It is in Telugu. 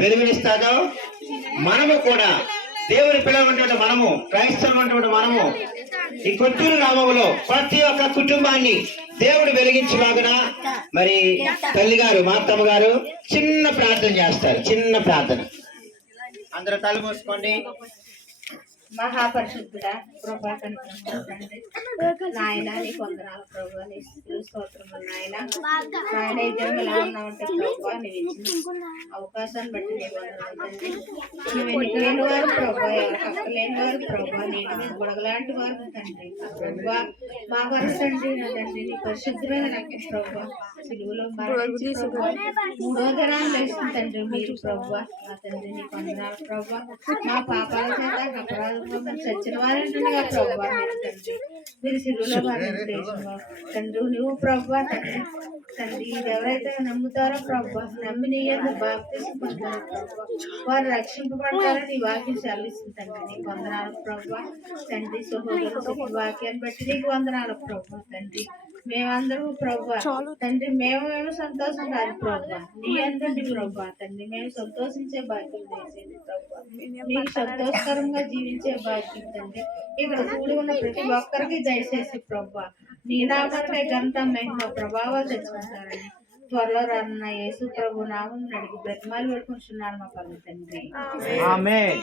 వెలుగునిస్తాదో మనము కూడా దేవుని పిల్లలు మనము క్రైస్తవులు మనము ఈ కొత్తూరు గ్రామంలో ప్రతి ఒక్క కుటుంబాన్ని దేవుడు వెలిగించలాగున మరి తల్లి గారు మాతమ్మ గారు చిన్న ప్రార్థన చేస్తారు. చిన్న ప్రార్థన. అందరూ కళ్ళు మూసుకోండి. మహాపరిశుద్ధుడా, కృపా తండ్రి, నాయన నీకు వందనాలు ప్రభు, నీ స్తోత్రములు నాయన. నాయన ఇద్దరం ఎలా ఉన్నామంటే ప్రభు, నీవు ఇచ్చిన అవకాశాన్ని బట్టి నీకు వందనాలు తండ్రి. నువ్వు ఎన్నికలేని వారు ప్రభు, ఎవరు పక్కలేని వారు ప్రభు, నీటి బుడగలాంటి వారు తండ్రి. ప్రభు మా వరకు తండ్రి, నా తండ్రి నీ పరిశుద్ధమైన రక్తం ప్రభు సిలువలో మరణించి ప్రభు మూడో దినాలు వేసిన తండ్రి మీరు ప్రభు. నా తండ్రి నీకు వందనాలు ప్రభు. మా పాపాల చేత అపరాధ చచ్చిన వారంటుండగా ప్రభు తండ్రి మీరు సిలువలో మరణించిన తండ్రి నువ్వు ప్రభు తండ్రి. తండ్రి ఇది ఎవరైతే నమ్ముతారో ప్రభు, నమ్మి నీ యందు బాప్తిసం పొందుతారో ప్రభు, వారు రక్షింపబడతారని నీ వాక్యం సెలవిస్తుంది తండ్రి. నీకు వందనాలు ప్రభు తండ్రి. సహోదరు వాక్యాన్ని బట్టి నీకు వందనాలు ప్రభు తండ్రి. మేమందరూ ప్రభు తండ్రి మేము సంతోషం కాదు ప్రభు, నీ అందరి ప్రభు తండ్రి. మేము సంతోషించే భాగ్యం చేసేది ప్రభు, మీకు సంతోషకరంగా జీవించే భాగ్యం తండ్రి. ఇక్కడ కూడి ఉన్న ప్రతి ఒక్కరికి దయచేసి ప్రభు నీ నామమే ఘనత మహిమ ప్రభావాలు తెచ్చుకుంటారని త్వరలో రానున్న యేసు ప్రభు నామం అడిగి బ్రతిమాలు పెట్టుకుంటున్నాను మా పనులు తండ్రి. ఆమేన్.